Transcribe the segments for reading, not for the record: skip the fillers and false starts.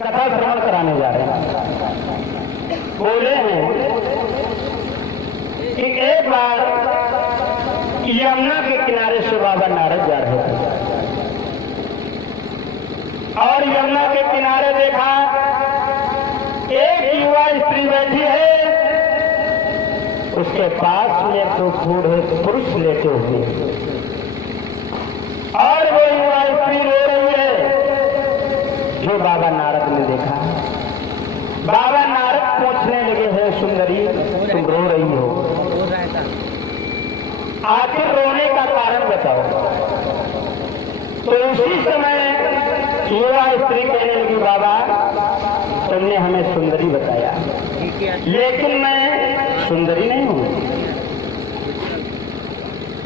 कथा श्रवण कराने जा रहे हैं। बोले हैं कि एक बार यमुना के किनारे से बाबा नारद जा रहे थे और यमुना के किनारे देखा एक युवा स्त्री बैठी है, उसके पास में तो बूढ़े पुरुष लेटे हुए और वो युवा स्त्री रो रही है। जो बाबा नारद ने देखा, बाबा नारद पूछने लगे हैं, सुंदरी तुम रो रही हो, आखिर रोने का कारण बताओ। तो उसी समय युवा स्त्री कहने लगी, बाबा तुमने हमें सुंदरी बताया, लेकिन मैं सुंदरी नहीं हूं,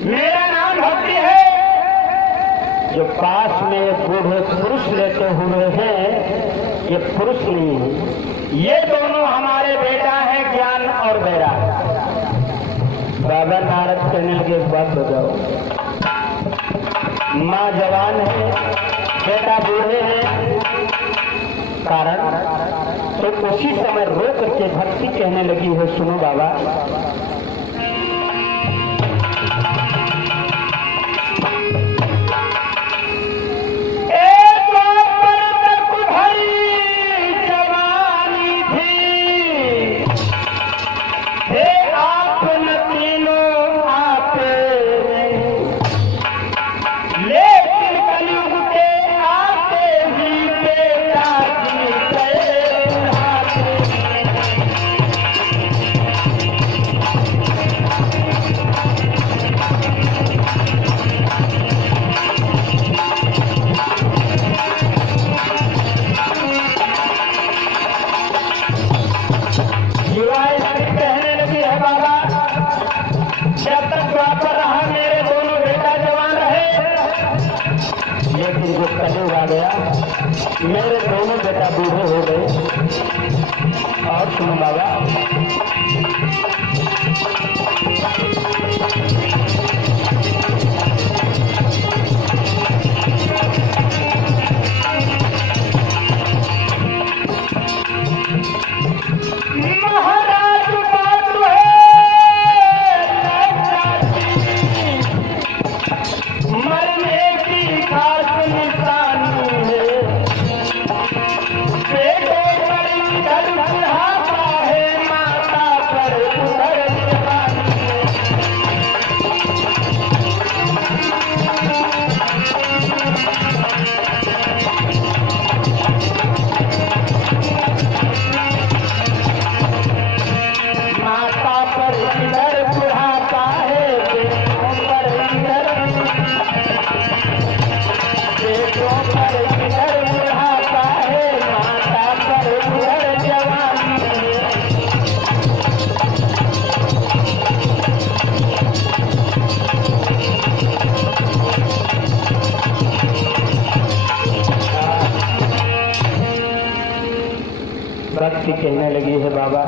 मेरा नाम भक्ति है। जो पास में बूढ़े पुरुष लेते हुए हैं ये पुरुष नहीं है, ये दोनों हमारे बेटा है ज्ञान और वैराग। बाबा नारद कहने लगे, एक बात बताओ, माँ जवान है, बेटा बूढ़े हैं, कारण? तो उसी समय रो करके भक्ति कहने लगी है, सुनो बाबा, मेरे दोनों बेटा बूढ़े हो गए। और सुनो बाबा, भक्ति कहने लगी है, बाबा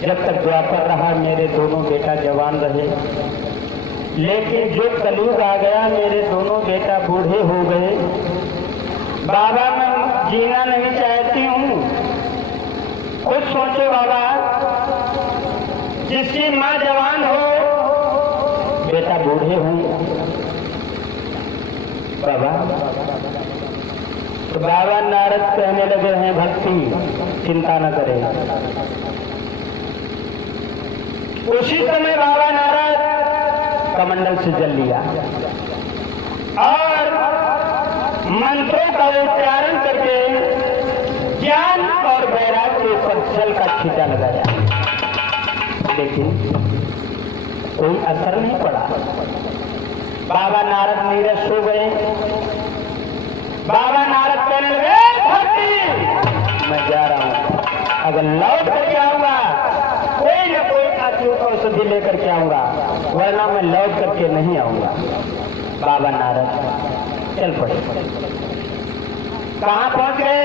जब तक द्वापर रहा मेरे दोनों बेटा जवान रहे, लेकिन जो कलयुग आ गया मेरे दोनों बेटा बूढ़े हो गए। बाबा मैं जीना नहीं चाहती हूँ। खुद सोचो बाबा, जिसकी माँ जवान हो बेटा बूढ़े हों। बाबा तो बाबा नारद कहने लगे हैं, भक्ति चिंता न करें। उसी समय बाबा नारद कमंडल से जल लिया और मंत्रों का उच्चारण करके ज्ञान और वैराग के ऊपर जल का छींटा लगाया, लेकिन कोई असर नहीं पड़ा। बाबा नारद नीरस हो गए। बाबा नारद कहने लगे, भक्ति मैं जा रहा हूं, अगर लौट करके आऊंगा कोई न कोई औषधि लेकर के आऊंगा, वरना मैं लौट करके नहीं आऊंगा। बाबा नारद चल पड़े। कहां पहुंच गए?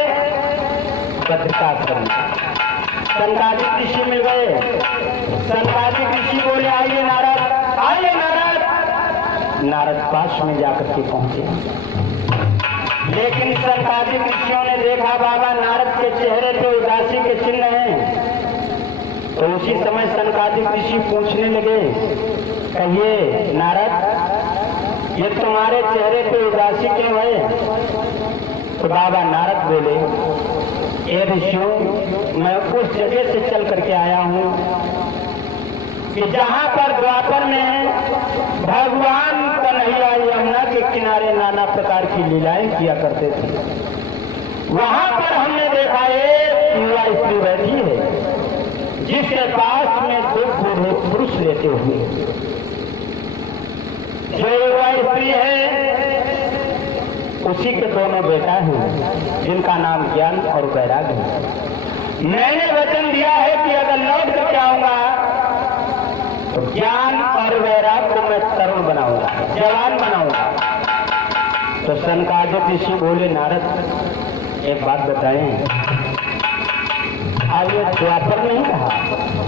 बद्रिकाश्रम। संतादिक ऋषि मिल गए। संतादिक ऋषि बोले, आइए नारद, आइए नारद। नारद पास में जाकर के पहुंचे, लेकिन संकादिक ऋषियों ने देखा बाबा नारद के चेहरे पे उदासी के चिन्ह हैं, तो उसी समय संकादिक ऋषि पूछने लगे, कहिए नारद, ये तुम्हारे चेहरे पे उदासी क्यों है? तो बाबा नारद बोले, ए ऋषियों, मैं उस जगह से चल करके आया हूँ कि जहाँ पर द्वापर में भगवान कन्हैया यमुना के किनारे नाना प्रकार की लीलाएं किया करते थे। वहां पर हमने देखा एक युवा स्त्री बैठी है जिसके पास में दो बूढ़े पुरुष लेते हुए। जो युवा स्त्री है उसी के दोनों बेटा हैं जिनका नाम ज्ञान और वैराग्य है। मैंने वचन दिया है कि अगर लौट करके आऊंगा तो ज्ञान और वैराग्य को मैं तरुण बनाऊंगा, जवान बनाऊंगा। तो संकादिक ऋषि बोले, नारद एक बात बताएं, अब ये द्वापर नहीं कहा,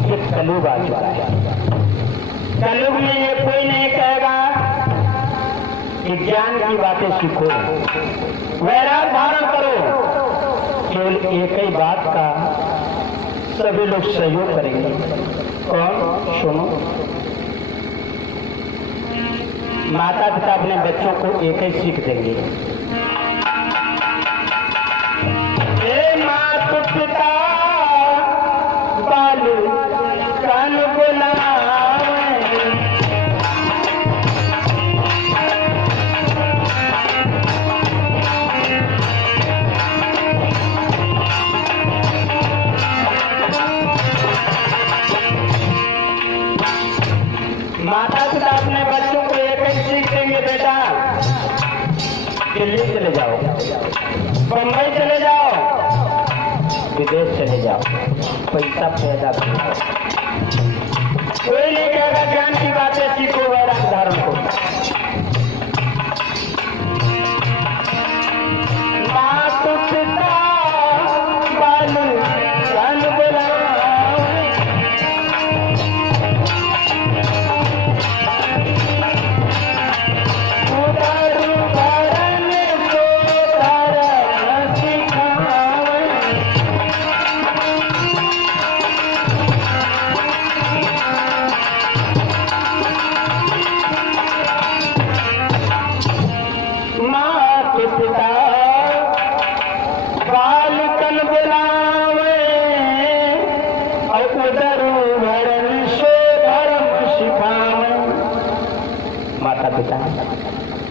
ये कलयुग आ चुका है। कलयुग में ये कोई नहीं कहेगा कि ज्ञान की बातें सीखो, वैराग धारण करो। केवल एक ही बात का सभी लोग सहयोग करेंगे। कौन? सुनो, माता पिता अपने बच्चों को एक ही सीख देंगे। माता पिता बालू कान बुलावे, माता पिता अपने बच्चों को एक ही सीख देंगे, बेटा दिल्ली चले जाओ, बम्बई चले जाओ, विदेश चले जाओ, पैसा पैदा करो। कोई नहीं कहेगा ज्ञान की बातें सीखो, वैराग्य धारण करो। माता पिता बालू कान बुलावे,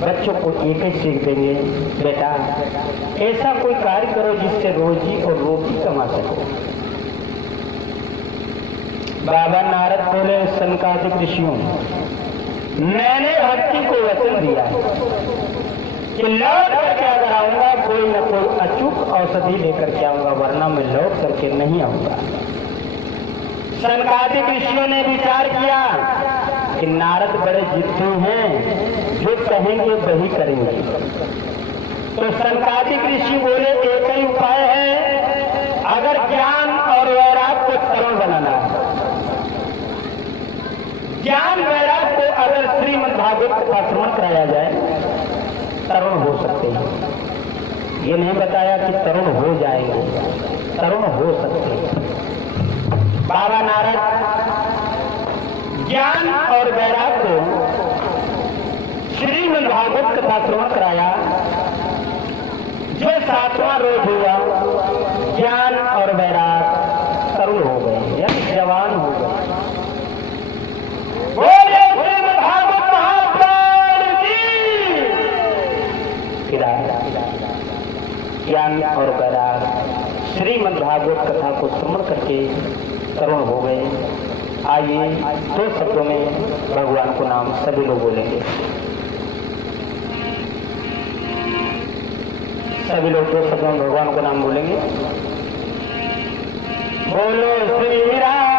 बच्चों को एक ही सीख देंगे, बेटा ऐसा कोई कार्य करो जिससे रोजी और रोटी कमा सको। बाबा नारद बोले, संकादिक ऋषियों, मैंने भक्ति को वचन दिया है कि लौट करके अगर आऊंगा कोई न कोई अचूक औषधि लेकर के आऊंगा, वरना मैं लौट करके नहीं आऊंगा। संकादिक ऋषियों ने विचार किया कि नारद बड़े जिद्दी हैं, जो कहेंगे वही करेंगे। तो संकादिक ऋषि बोले, एक ही उपाय है, अगर ज्ञान और वैराग को तरुण बनाना है, ज्ञान वैराग को अगर श्रीमद् भागवत का श्रवण कराया जाए, तरुण हो सकते हैं। ये नहीं बताया कि तरुण हो जाएंगे, तरुण हो सकते हैं। बाबा नारद ज्ञान और वैराग को श्रीमद् भागवत कथा श्रवण कराया। जो 7वां रोज हुआ, ज्ञान और वैराग तरुण हो गए, यानी जवान हो गए। बोले श्रीमद् भागवत महापुराण की। ज्ञान और वैराग श्रीमद् भागवत कथा को श्रवण करके तरुण हो गए। आइए 2 शब्दों में भगवान को नाम सभी लोग बोलेंगे। सभी लोग 2 शब्दों में भगवान को नाम बोलेंगे। बोलो श्री राम।